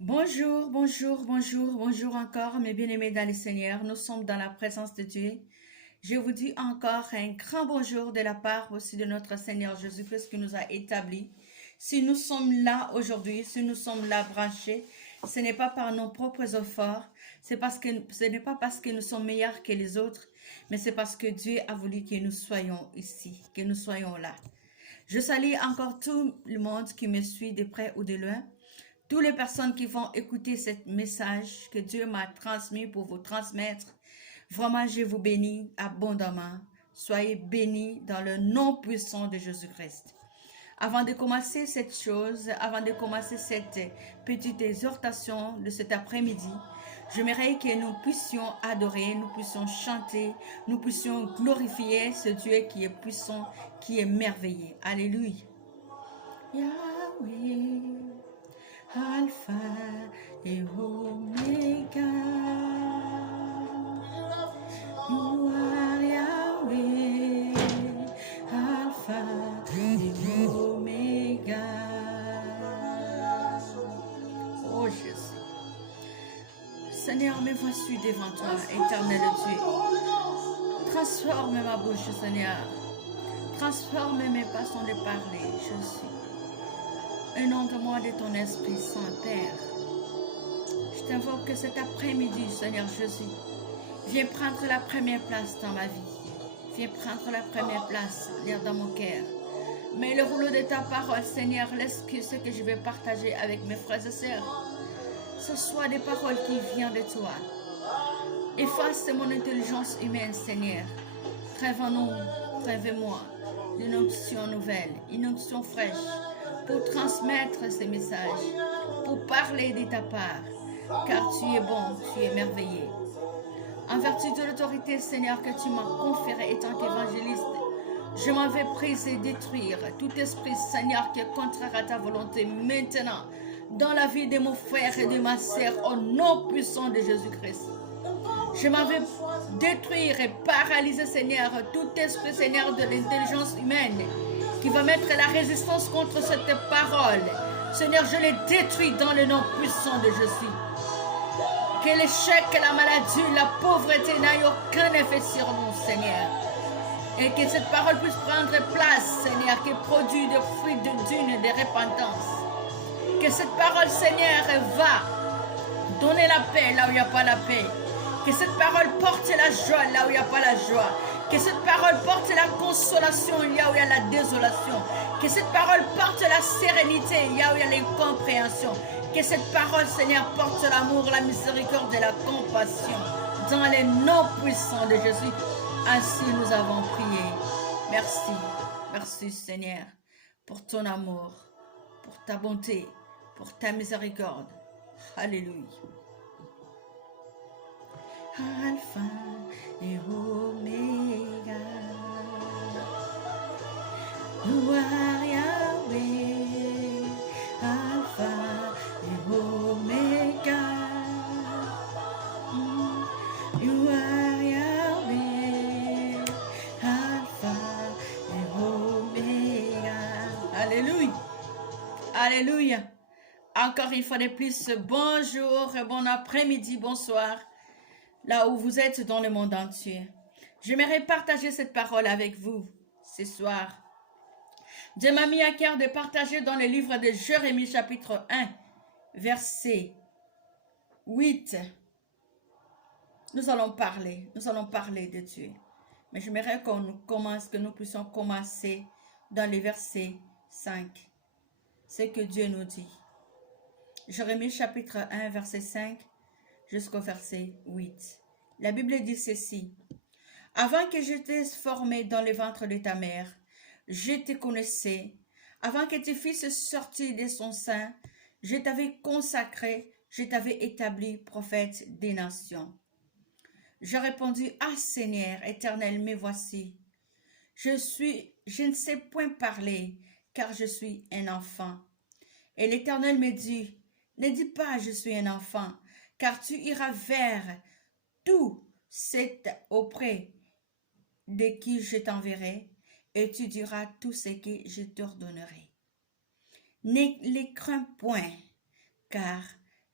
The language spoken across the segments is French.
Bonjour, bonjour, bonjour, bonjour encore, mes bien-aimés dans le Seigneur. Nous sommes dans la présence de Dieu. Je vous dis encore un grand bonjour de la part aussi de notre Seigneur Jésus-Christ qui nous a établis. Si nous sommes là aujourd'hui, si nous sommes là branchés, ce n'est pas par nos propres efforts, ce n'est pas parce que nous sommes meilleurs que les autres, mais c'est parce que Dieu a voulu que nous soyons ici, que nous soyons là. Je salue encore tout le monde qui me suit de près ou de loin. Toutes les personnes qui vont écouter ce message que Dieu m'a transmis pour vous transmettre, vraiment, je vous bénis abondamment. Soyez bénis dans le nom puissant de Jésus-Christ. Avant de commencer cette chose, avant de commencer cette petite exhortation de cet après-midi, j'aimerais que nous puissions adorer, nous puissions chanter, nous puissions glorifier ce Dieu qui est puissant, qui est merveilleux. Alléluia. Yahweh. Alpha et Omega. You are Yahweh, Alpha et Omega. Oh Jésus. Seigneur, me voici devant toi, éternel Dieu. Transforme ma bouche, Seigneur. Transforme mes façons de parler. Je suis. Inonde-moi de ton Esprit Saint, Père. Je t'invoque que cet après-midi, Seigneur Jésus, viens prendre la première place dans ma vie. Viens prendre la première place dans mon cœur. Mais le rouleau de ta parole, Seigneur, laisse que ce que je vais partager avec mes frères et sœurs, ce soit des paroles qui viennent de toi. Efface mon intelligence humaine, Seigneur. Trêve en nous, trêve-moi, une onction nouvelle, une onction fraîche, pour transmettre ces messages, pour parler de ta part, car tu es bon, tu es merveilleux. En vertu de l'autorité, Seigneur, que tu m'as conférée étant évangéliste, je m'en vais briser et détruire tout esprit, Seigneur, qui est contraire à ta volonté maintenant, dans la vie de mon frère et de ma sœur, au nom puissant de Jésus-Christ. Je m'en vais détruire et paralyser, Seigneur, tout esprit, Seigneur, de l'intelligence humaine, qui va mettre la résistance contre cette parole. Seigneur, je les détruis dans le nom puissant de Jésus. Que l'échec, la maladie, la pauvreté n'aient aucun effet sur nous, Seigneur. Et que cette parole puisse prendre place, Seigneur, qui produit des fruits de dune et de repentance. Que cette parole, Seigneur, va donner la paix là où il n'y a pas la paix. Que cette parole porte la joie là où il n'y a pas la joie. Que cette parole porte la consolation là où il y a la désolation. Que cette parole porte la sérénité là où il y a l'incompréhension. Que cette parole, Seigneur, porte l'amour, la miséricorde et la compassion. Dans les noms puissants de Jésus. Ainsi nous avons prié. Merci. Merci, Seigneur, pour ton amour, pour ta bonté, pour ta miséricorde. Alléluia. Alpha et Omega. You are Yahweh, Alpha et Omega. You are Yahweh, Alpha et Omega. Alléluia. Alléluia. Encore une fois de plus, bonjour, bon après-midi, bonsoir. Là où vous êtes dans le monde entier. J'aimerais partager cette parole avec vous ce soir. Dieu m'a mis à cœur de partager dans le livre de Jérémie chapitre 1, verset 8. Nous allons parler de Dieu. Mais j'aimerais que nous puissions commencer dans le verset 5. Ce que Dieu nous dit. Jérémie chapitre 1, verset 5. Jusqu'au verset 8. La Bible dit ceci. Avant que je t'ai formé dans le ventre de ta mère, je te connaissais. Avant que tes fils sortis de son sein, je t'avais consacré, je t'avais établi prophète des nations. Je répondis, ah Seigneur, éternel, me voici. Je ne sais point parler, car je suis un enfant. Et l'Éternel me dit, ne dis pas, je suis un enfant, car tu iras vers tout cet auprès de qui je t'enverrai, et tu diras tout ce que je t'ordonnerai. Ne les crains point, car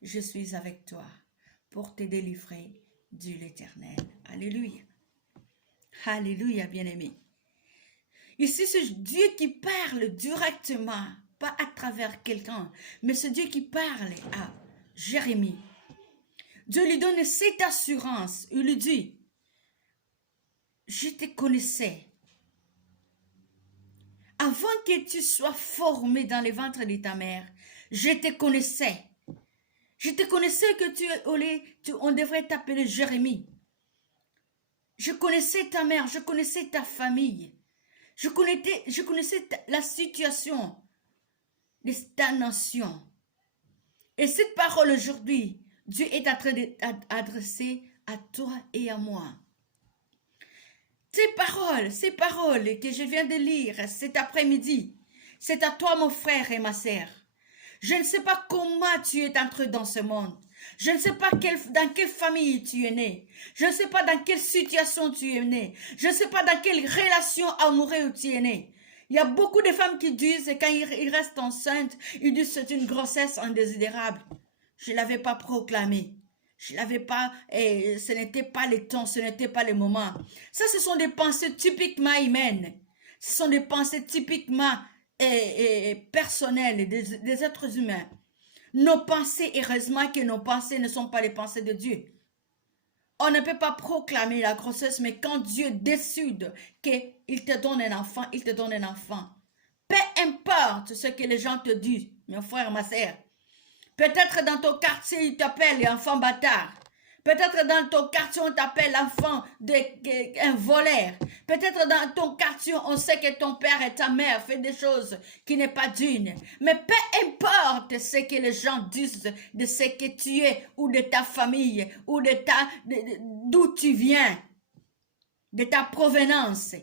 je suis avec toi pour te délivrer de l'Éternel. Alléluia. Alléluia, bien-aimé. Ici, c'est Dieu qui parle directement, pas à travers quelqu'un, mais c'est Dieu qui parle à Jérémie. Dieu lui donne cette assurance. Il lui dit, je te connaissais. Avant que tu sois formé dans le ventre de ta mère, je te connaissais. Je te connaissais que on devrait t'appeler Jérémie. Je connaissais ta mère, je connaissais ta famille. Je connaissais la situation de ta nation. Et cette parole aujourd'hui, Dieu est en train d'adresser à toi et à moi. Ces paroles que je viens de lire cet après-midi, c'est à toi mon frère et ma sœur. Je ne sais pas comment tu es entré dans ce monde. Je ne sais pas dans quelle famille tu es né. Je ne sais pas dans quelle situation tu es né. Je ne sais pas dans quelle relation amoureuse tu es né. Il y a beaucoup de femmes qui disent, quand ils restent enceintes, ils disent c'est une grossesse indésirable. Je ne l'avais pas proclamé. Je l'avais pas, et ce n'était pas le temps, ce n'était pas le moment. Ça, ce sont des pensées typiquement humaines. Ce sont des pensées typiquement personnelles des êtres humains. Nos pensées, heureusement que nos pensées ne sont pas les pensées de Dieu. On ne peut pas proclamer la grossesse, mais quand Dieu décide qu'il te donne un enfant, il te donne un enfant. Peu importe ce que les gens te disent, mon frère, ma sœur. Peut-être dans ton quartier, ils t'appellent enfant bâtard. Peut-être dans ton quartier, on t'appelle enfant un voleur. Peut-être dans ton quartier, on sait que ton père et ta mère font des choses qui n'est pas dignes. Mais peu importe ce que les gens disent de ce que tu es, ou de ta famille, ou d'où tu viens, de ta provenance.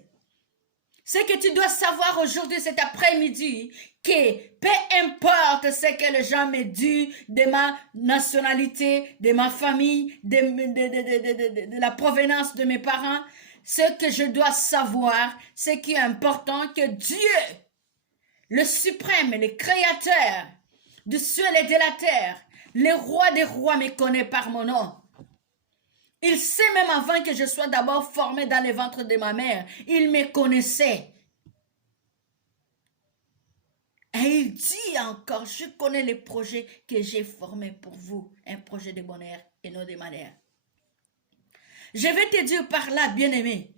Ce que tu dois savoir aujourd'hui, cet après-midi, que peu importe ce que les gens me disent de ma nationalité, de ma famille, de la provenance de mes parents, ce que je dois savoir, ce qui est important, que Dieu, le suprême, le créateur du ciel et de la terre, le roi des rois me connaît par mon nom. Il sait même avant que je sois d'abord formé dans le ventre de ma mère. Il me connaissait. Et il dit encore, je connais les projets que j'ai formés pour vous. Un projet de bonheur et non de malheur. Je vais te dire par là, bien-aimé,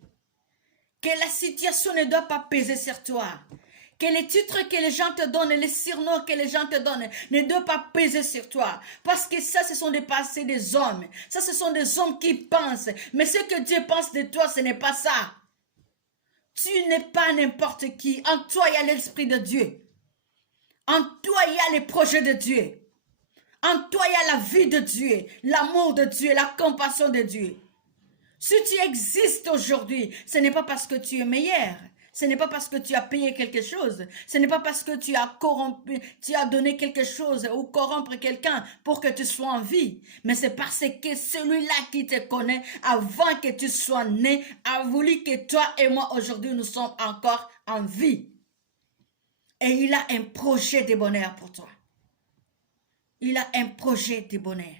que la situation ne doit pas peser sur toi. Que les titres que les gens te donnent, les surnoms que les gens te donnent, ne doivent pas peser sur toi. Parce que ça, ce sont des pensées des hommes. Ça, ce sont des hommes qui pensent. Mais ce que Dieu pense de toi, ce n'est pas ça. Tu n'es pas n'importe qui. En toi, il y a l'Esprit de Dieu. En toi, il y a les projets de Dieu. En toi, il y a la vie de Dieu, l'amour de Dieu, la compassion de Dieu. Si tu existes aujourd'hui, ce n'est pas parce que tu es meilleur. Ce n'est pas parce que tu as payé quelque chose. Ce n'est pas parce que tu as corrompu, tu as donné quelque chose ou corrompre quelqu'un pour que tu sois en vie. Mais c'est parce que celui-là qui te connaît avant que tu sois né a voulu que toi et moi aujourd'hui nous sommes encore en vie. Et il a un projet de bonheur pour toi. Il a un projet de bonheur.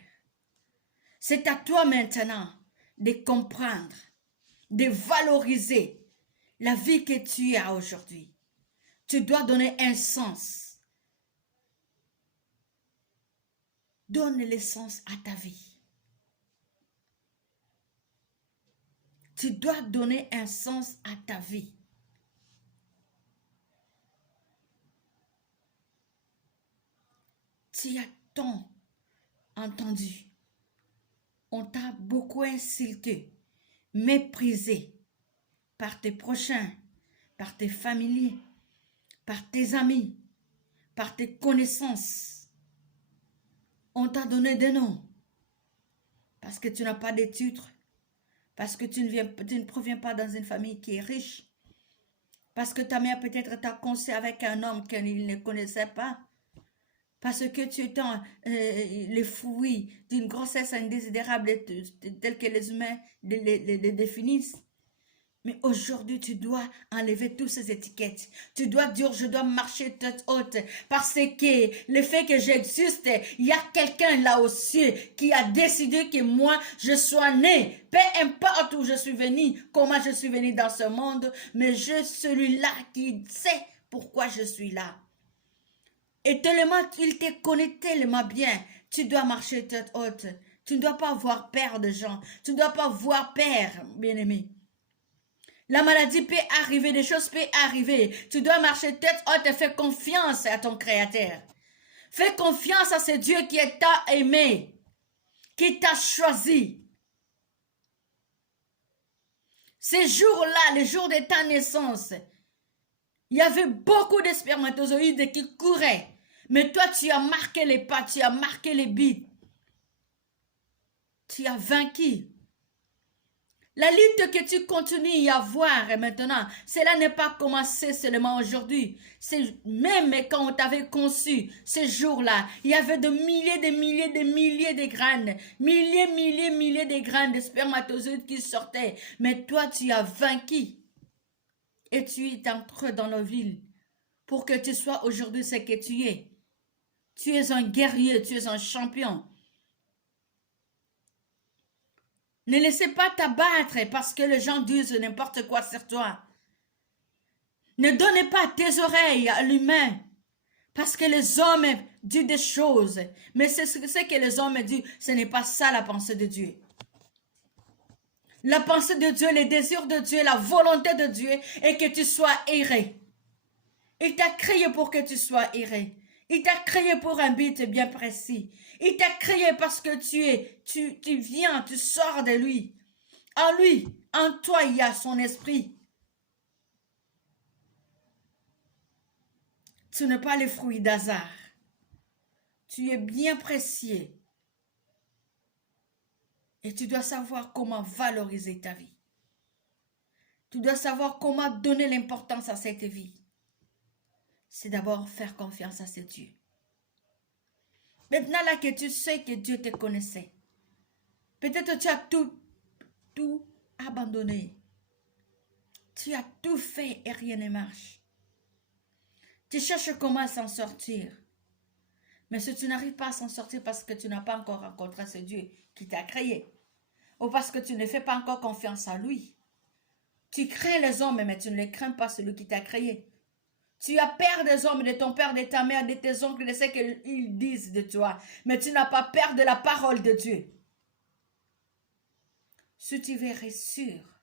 C'est à toi maintenant de comprendre, de valoriser la vie que tu as aujourd'hui. Tu dois donner un sens. Donne le sens à ta vie. Tu dois donner un sens à ta vie. Tu as tant entendu. On t'a beaucoup insulté, méprisé par tes prochains, par tes familiers, par tes amis, par tes connaissances. On t'a donné des noms parce que tu n'as pas de titre, parce que tu ne proviens pas dans une famille qui est riche, parce que ta mère peut-être t'a conçu avec un homme qu'elle ne connaissait pas, parce que tu es le fruit d'une grossesse indésirable telle que les humains les définissent. Mais aujourd'hui, tu dois enlever toutes ces étiquettes. Tu dois dire, je dois marcher tête haute. Parce que le fait que j'existe, il y a quelqu'un là au ciel qui a décidé que moi, je sois né. Peu importe où je suis venu, comment je suis venu dans ce monde, mais je suis celui-là qui sait pourquoi je suis là. Et tellement, il te connaît tellement bien. Tu dois marcher tête haute. Tu ne dois pas avoir peur de gens. Tu ne dois pas avoir peur, bien-aimé. La maladie peut arriver, des choses peuvent arriver. Tu dois marcher tête haute et faire confiance à ton Créateur. Fais confiance à ce Dieu qui t'a aimé, qui t'a choisi. Ces jours-là, les jours de ta naissance, il y avait beaucoup de spermatozoïdes qui couraient. Mais toi, tu as marqué les pas, tu as marqué les buts. Tu as vaincu. La lutte que tu continues à avoir maintenant, cela n'est pas commencé seulement aujourd'hui. C'est même quand on t'avait conçu, ce jour-là, il y avait de milliers de graines, milliers de graines de spermatozoïdes qui sortaient. Mais toi, tu as vaincu. Et tu es entré dans nos villes pour que tu sois aujourd'hui ce que tu es. Tu es un guerrier, tu es un champion. Ne laissez pas t'abattre parce que les gens disent n'importe quoi sur toi. Ne donnez pas tes oreilles à l'humain parce que les hommes disent des choses. Mais c'est ce que les hommes disent, ce n'est pas ça la pensée de Dieu. La pensée de Dieu, les désirs de Dieu, la volonté de Dieu est que tu sois erré. Il t'a créé pour que tu sois erré. Il t'a créé pour un but bien précis. Il t'a créé parce que tu viens, tu sors de lui. En lui, en toi, il y a son esprit. Tu n'es pas le fruit d'hasard. Tu es bien précieux. Et tu dois savoir comment valoriser ta vie. Tu dois savoir comment donner l'importance à cette vie. C'est d'abord faire confiance à ce Dieu. Maintenant là que tu sais que Dieu te connaissait, peut-être tu as tout abandonné. Tu as tout fait et rien ne marche. Tu cherches comment s'en sortir. Mais si tu n'arrives pas à s'en sortir parce que tu n'as pas encore rencontré ce Dieu qui t'a créé, ou parce que tu ne fais pas encore confiance à lui, tu crains les hommes, mais tu ne les crains pas celui qui t'a créé. Tu as peur des hommes, de ton père, de ta mère, de tes oncles, de ce qu'ils disent de toi, mais tu n'as pas peur de la parole de Dieu. Si tu veux réussir,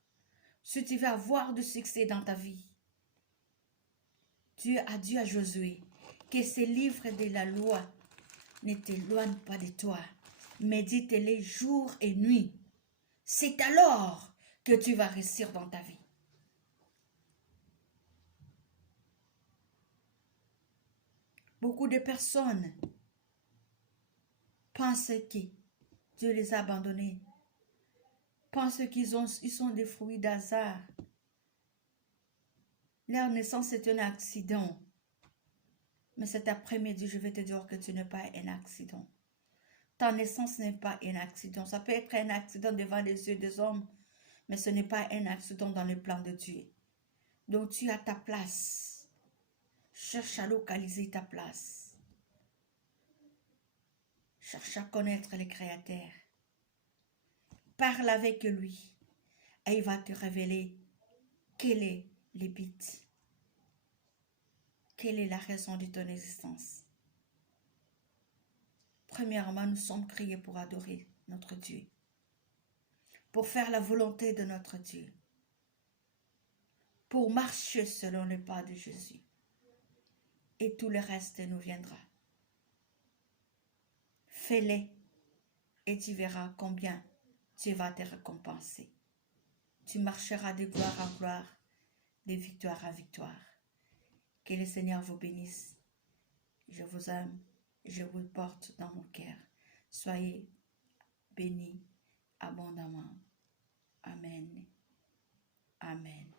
si tu veux avoir du succès dans ta vie, Dieu a dit à Josué que ces livres de la loi ne t'éloignent pas de toi. Médite-les jour et nuit. C'est alors que tu vas réussir dans ta vie. Beaucoup de personnes pensent que Dieu les a abandonnés, pensent qu'ils sont des fruits d'hasard. Leur naissance est un accident. Mais cet après-midi, je vais te dire que tu n'es pas un accident. Ta naissance n'est pas un accident. Ça peut être un accident devant les yeux des hommes, mais ce n'est pas un accident dans le plan de Dieu. Donc tu as ta place. Cherche à localiser ta place. Cherche à connaître le Créateur. Parle avec lui et il va te révéler quel est le but. Quelle est la raison de ton existence? Premièrement, nous sommes créés pour adorer notre Dieu, pour faire la volonté de notre Dieu, pour marcher selon le pas de Jésus. Et tout le reste nous viendra. Fais-le et tu verras combien Dieu va te récompenser. Tu marcheras de gloire en gloire, de victoire en victoire. Que le Seigneur vous bénisse. Je vous aime. Je vous porte dans mon cœur. Soyez bénis abondamment. Amen. Amen.